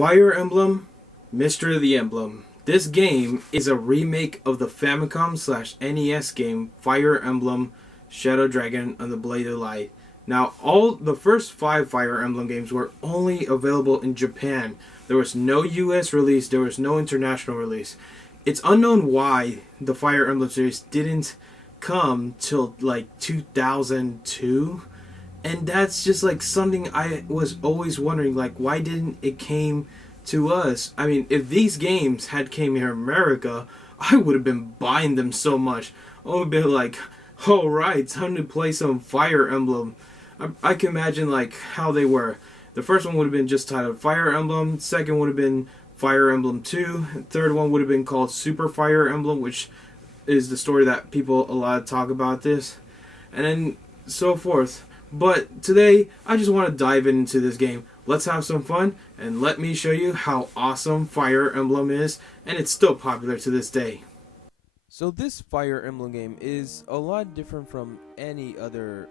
Fire Emblem Mystery of the Emblem. This game is a remake of the Famicom/NES game Fire Emblem Shadow Dragon and the Blade of Light. Now, all the first 5 Fire Emblem games were only available in Japan. There was no US release, there was no international release. It's unknown why the Fire Emblem series didn't come till like 2002. And that's just like something I was always wondering, like, why didn't it came to us? I mean, if these games had came here in America, I would have been buying them so much. I would have been like, alright, time to play some Fire Emblem. I can imagine like how they were. The first one would have been just titled Fire Emblem, second would have been Fire Emblem 2, third one would have been called Super Fire Emblem, which is the story that people a lot talk about this, and then so forth. But today, I just want to dive into this game. Let's have some fun, and let me show you how awesome Fire Emblem is, and it's still popular to this day. So this Fire Emblem game is a lot different from any of the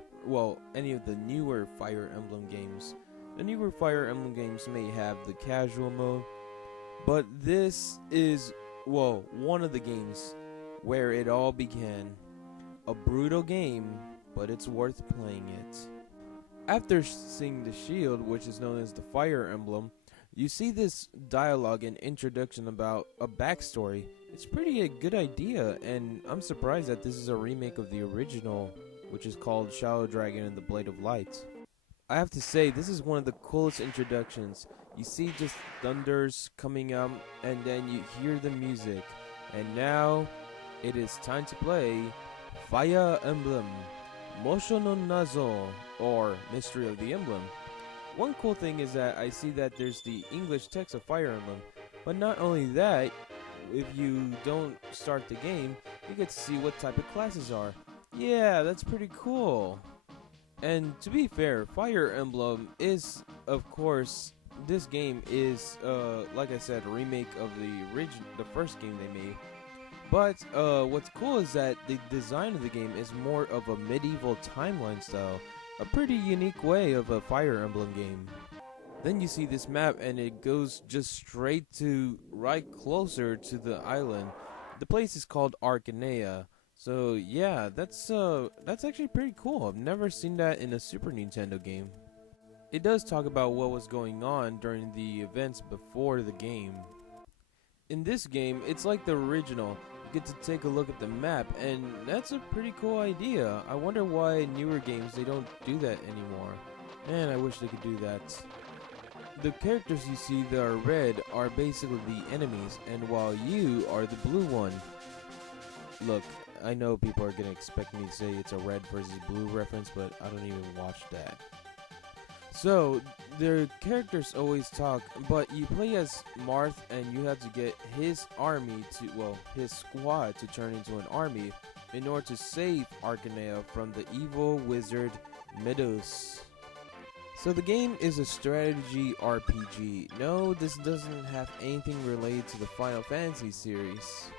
newer Fire Emblem games. The newer Fire Emblem games may have the casual mode, but this is, one of the games where it all began. A brutal game, but it's worth playing it. After seeing the shield, which is known as the Fire Emblem, you see this dialogue and introduction about a backstory. It's pretty a good idea, and I'm surprised that this is a remake of the original, which is called Shadow Dragon and the Blade of Light. I have to say, this is one of the coolest introductions. You see just thunders coming up, and then you hear the music. And now, it is time to play Fire Emblem Mosho no Nazo, or Mystery of the Emblem. One cool thing is that I see that there's the English text of Fire Emblem, but not only that, if you don't start the game, you get to see what type of classes are. Yeah, that's pretty cool. And to be fair, Fire Emblem is, of course, this game is, like I said, a remake of the first game they made. But what's cool is that the design of the game is more of a medieval timeline style, a pretty unique way of a Fire Emblem game. Then you see this map and it goes just straight to right closer to the island. The place is called Arcanea. So yeah, that's actually pretty cool. I've never seen that in a Super Nintendo game. It does talk about what was going on during the events before the game. In this game, it's like the original. You get to take a look at the map, and that's a pretty cool idea. I wonder why newer games they don't do that anymore. Man, I wish they could do that. The characters you see that are red are basically the enemies, and while you are the blue one. Look, I know people are gonna expect me to say it's a red versus blue reference, but I don't even watch that. So, their characters always talk, but you play as Marth and you have to get his army his squad to turn into an army in order to save Arcanea from the evil wizard Medos. So the game is a strategy RPG. No, this doesn't have anything related to the Final Fantasy series.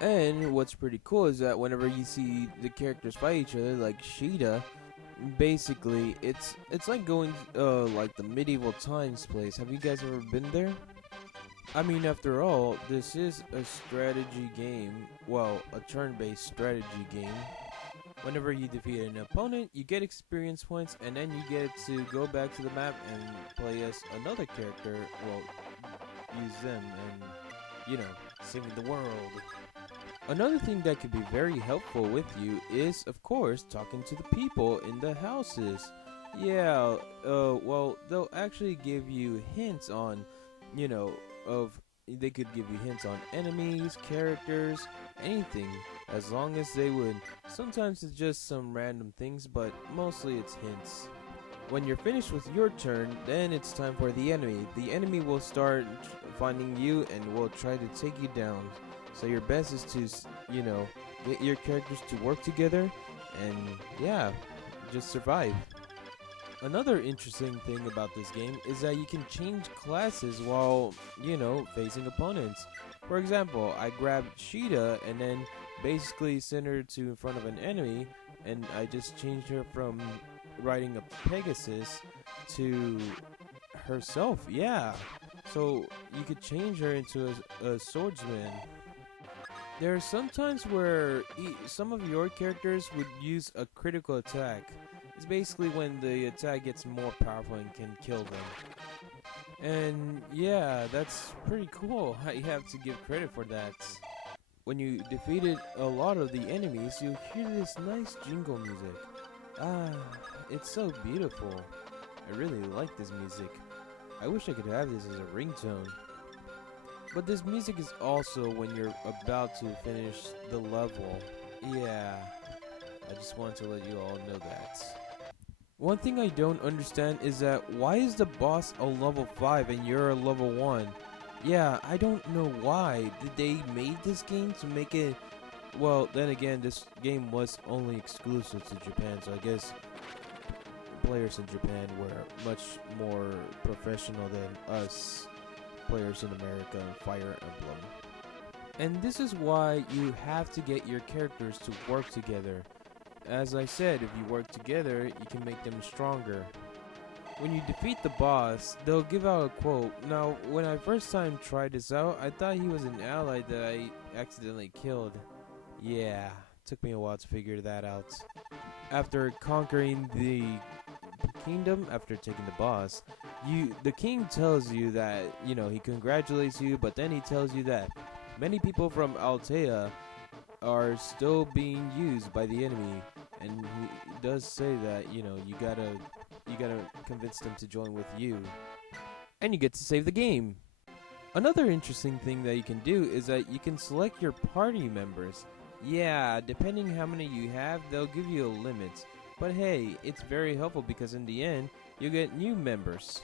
And what's pretty cool is that whenever you see the characters fight each other, like Sheeta, basically it's like going like the medieval times place. Have you guys ever been there? I mean, after all, this is a strategy game, a turn-based strategy game. Whenever you defeat an opponent, you get experience points, and then you get to go back to the map and play as another character, use them and, save the world. Another thing that could be very helpful with you is, of course, talking to the people in the houses. Yeah, they'll actually give you hints on, they could give you hints on enemies, characters, anything, as long as they would. Sometimes it's just some random things, but mostly it's hints. When you're finished with your turn, then it's time for the enemy. The enemy will start finding you and will try to take you down. So your best is to, get your characters to work together and, just survive. Another interesting thing about this game is that you can change classes while, facing opponents. For example, I grabbed Sheeta and then basically sent her to in front of an enemy, and I just changed her from riding a Pegasus to herself. Yeah. so you could change her into a swordsman. There are some times where some of your characters would use a critical attack. It's basically when the attack gets more powerful and can kill them. And yeah, that's pretty cool. You have to give credit for that. When you defeated a lot of the enemies, you hear this nice jingle music. Ah, it's so beautiful. I really like this music. I wish I could have this as a ringtone. But this music is also when you're about to finish the level. Yeah, I just wanted to let you all know that. One thing I don't understand is that why is the boss a level 5 and you're a level 1? Yeah, I don't know why. Did they made this game to make it... Well, then again, this game was only exclusive to Japan, so I guess players in Japan were much more professional than us players in America in Fire Emblem. And this is why you have to get your characters to work together. As I said, if you work together, you can make them stronger. When you defeat the boss, they'll give out a quote. Now, when I first time tried this out, I thought he was an ally that I accidentally killed. Yeah, took me a while to figure that out. After conquering the kingdom, after taking the boss, the king tells you that, he congratulates you, but then he tells you that many people from Altea are still being used by the enemy, and he does say that, you gotta convince them to join with you, and you get to save the game. Another interesting thing that you can do is that you can select your party members. Yeah, depending how many you have, they'll give you a limit. But hey, it's very helpful because in the end, you get new members.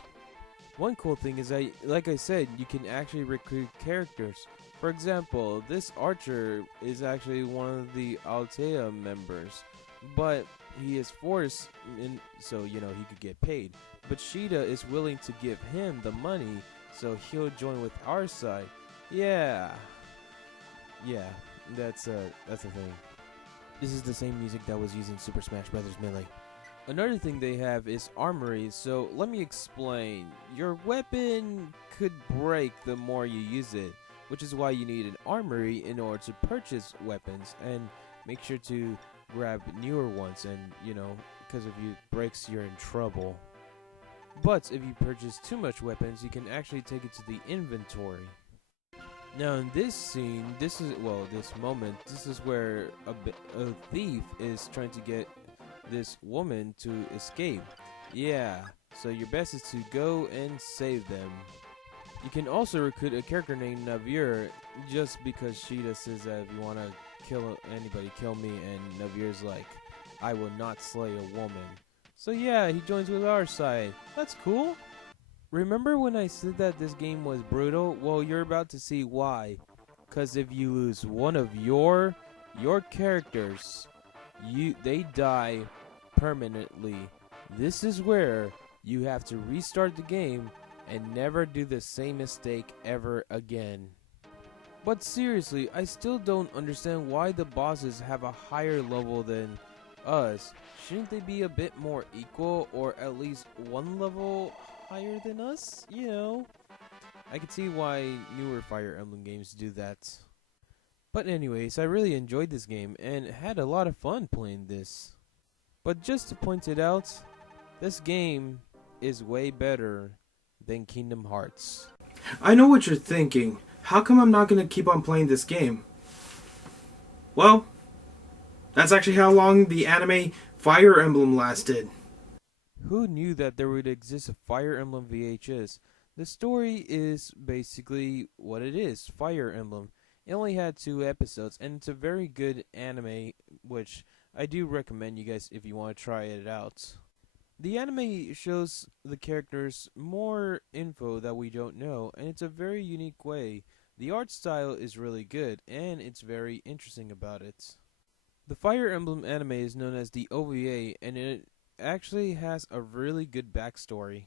One cool thing is that, like I said, you can actually recruit characters. For example, this archer is actually one of the Altea members, but he is forced, so he could get paid. But Sheeta is willing to give him the money, so he'll join with our side. Yeah, that's a thing. This is the same music that was used in Super Smash Bros. Melee. Another thing they have is armory, so let me explain. Your weapon could break the more you use it, which is why you need an armory in order to purchase weapons, and make sure to grab newer ones, and because if it breaks, you're in trouble. But if you purchase too much weapons, you can actually take it to the inventory. Now in this scene, this moment, this is where a thief is trying to get this woman to escape. Yeah, so your best is to go and save them. You can also recruit a character named Navir, just because Sheeta says that if you want to kill anybody, kill me, and Navir's like, I will not slay a woman. So yeah, he joins with our side. That's cool. Remember when I said that this game was brutal? Well, you're about to see why. Cause if you lose one of your characters, they die permanently. This is where you have to restart the game and never do the same mistake ever again. But seriously, I still don't understand why the bosses have a higher level than us. Shouldn't they be a bit more equal, or at least one level higher than us? I can see why newer Fire Emblem games do that. But anyways, I really enjoyed this game and had a lot of fun playing this. But just to point it out, this game is way better than Kingdom Hearts. I know what you're thinking. How come I'm not going to keep on playing this game? Well, that's actually how long the anime Fire Emblem lasted. Who knew that there would exist a Fire Emblem VHS? The story is basically what it is, Fire Emblem. It only had 2 episodes, and it's a very good anime, which I do recommend you guys if you want to try it out. The anime shows the characters more info that we don't know, and it's a very unique way. The art style is really good, and it's very interesting about it. The Fire Emblem anime is known as the OVA, and it actually has a really good backstory.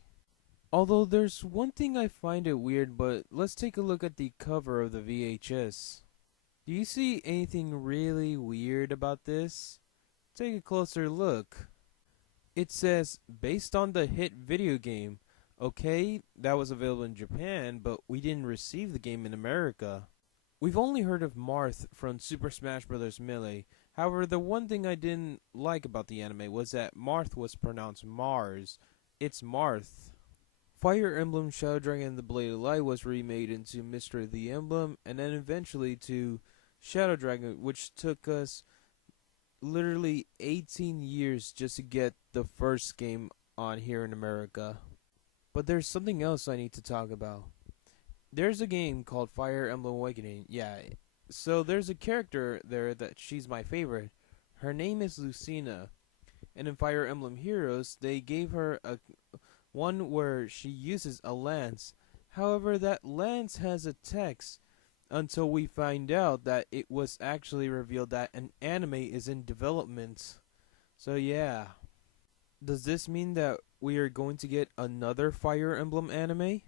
Although there's one thing I find it weird, but let's take a look at the cover of the VHS. Do you see anything really weird about this? Take a closer look. It says, based on the hit video game. Okay, that was available in Japan, but we didn't receive the game in America. We've only heard of Marth from Super Smash Bros. Melee. However, the one thing I didn't like about the anime was that Marth was pronounced Mars. It's Marth. Fire Emblem Shadow Dragon and the Blade of Light was remade into Mystery of the Emblem, and then eventually to Shadow Dragon, which took us literally 18 years just to get the first game on here in America. But there's something else I need to talk about. There's a game called Fire Emblem Awakening. Yeah, so there's a character there that she's my favorite. Her name is Lucina. And in Fire Emblem Heroes, they gave her a one where she uses a lance. However, that lance has a text until we find out that it was actually revealed that an anime is in development. So yeah. Does this mean that we are going to get another Fire Emblem anime?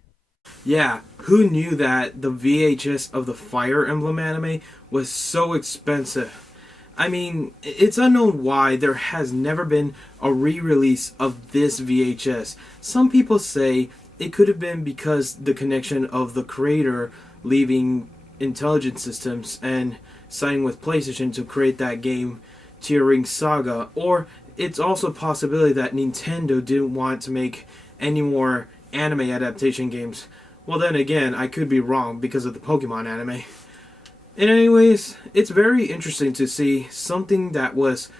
Yeah, who knew that the VHS of the Fire Emblem anime was so expensive? I mean, it's unknown why there has never been a re-release of this VHS. Some people say it could have been because the connection of the creator leaving Intelligent Systems and signing with PlayStation to create that game, Tearing Saga, or it's also a possibility that Nintendo didn't want to make any more anime adaptation games. Well, then again, I could be wrong because of the Pokemon anime. And anyways, it's very interesting to see something that was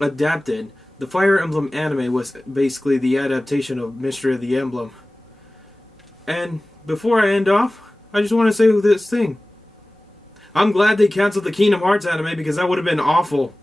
adapted. The Fire Emblem anime was basically the adaptation of Mystery of the Emblem. And before I end off, I just want to say this thing. I'm glad they canceled the Kingdom Hearts anime because that would have been awful.